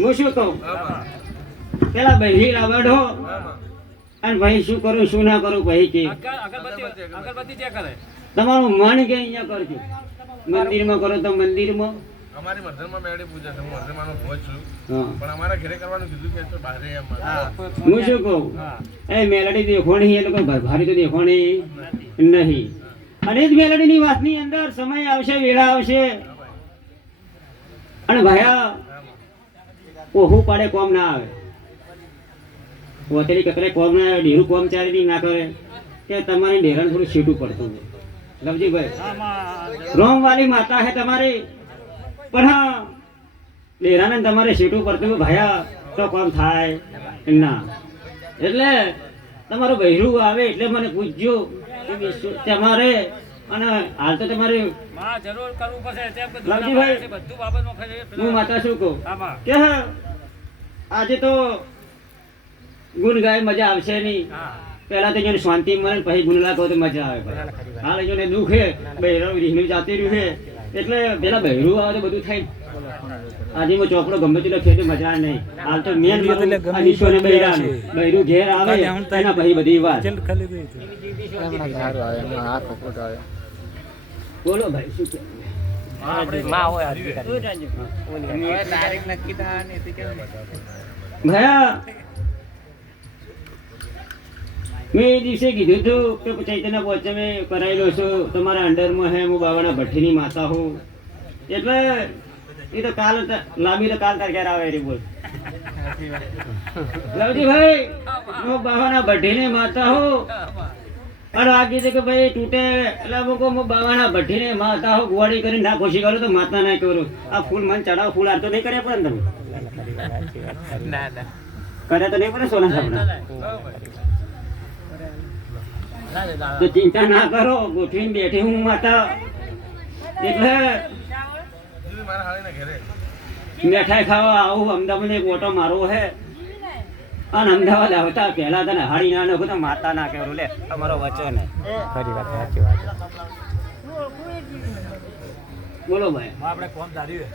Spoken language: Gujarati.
હું શું કહું પેલા બહેરી લાવડો અને ભાઈ શું કરું શું ના કરું ભાઈ કે તમારું મન કે અહીંયા કરજો મંદિરમાં કરો તો મંદિરમાં અમારી મધરમાં મેળી પૂજા છે હું મધરમાંનો ભોજ છું પણ અમારા ઘરે કરવાનું કીધું કે બહાર હું શું કહું એ મેલડી દેખોણી એ લોકો ભારી તો દેખોણી નહીં અને જ મેલડીની વાતની અંદર સમય આવશે વેળા આવશે અને ભાયા ઓહું પાડે કોમ ના આવે વતેલી કકરે કોમ ના આવે ઢેરું કોમ ચારી ના કરે કે તમારી ઢેરાને થોડું છેટું પડતું લવજીભાઈ રોમ વાલી માતા હે તમારી પણ હા ઢેરાને તમારે છેટું પડતું ભાયા તો કોમ થાય ના એટલે તમારું બહેરું આવે એટલે મને પૂછજો તમારે અને હાલ તો તમારે જરૂર કરવું પડશે બધું બાબતમાં હું માતા શું કહું કે આજે તો ગુણ ગાય મજા આવશે નહીં પેલા તો જેને શાંતિ મળે પછી ગુણ લાગો તો મજા આવે હાલ જેને દુઃખ હે બહેરું રીહનું જાતી રહ્યું છે એટલે પેલા બહેરું આવે તો બધું થાય આજે હું ચોપડો ગમે તેટલો ખેતી મજા નહીં હાલ તો મેન ઈશ્વર બહેરું ઘેર આવે એના પછી બધી વાત બોલો ભાઈ શું ભયા મેં એ દિવસે કીધું હતું કે ચૈતન્ય પહોંચે મેં કરાયેલો છું તમારા અંડરમાં હે હું બાવાના ભઠ્ઠીની માતા હું એટલે એ તો કાલ લાંબી તો કાલ તાર ક્યારે આવે રે બોલ લવજીભાઈ હું બાવાના ભઠ્ઠીની માતા હું અને આ કીધું કે ભાઈ તૂટે એટલે મૂકો હું બાવાના ભઠ્ઠીને માતા હો ગુવાડી કરીને ના ખુશી કરું તો માતા ના કરું આ ફૂલ મન ચડાવ ફૂલ આ તો નહીં કરે પણ તમે કરે તો નહીં પડે સોના સાપના તો ચિંતા ના કરો ગોઠવીને બેઠી હું માતા એટલે મીઠાઈ ખાવા આવું અમદાવાદ એક ઓટો મારવો હે અને અમદાવાદ આવતા પહેલા તને હાડી ના નાખું તો માતા ના કહેવું લે તમારો વચન ખરી વાત સાચી વાત બોલો ભાઈ આપણે કોમ ધાર્યું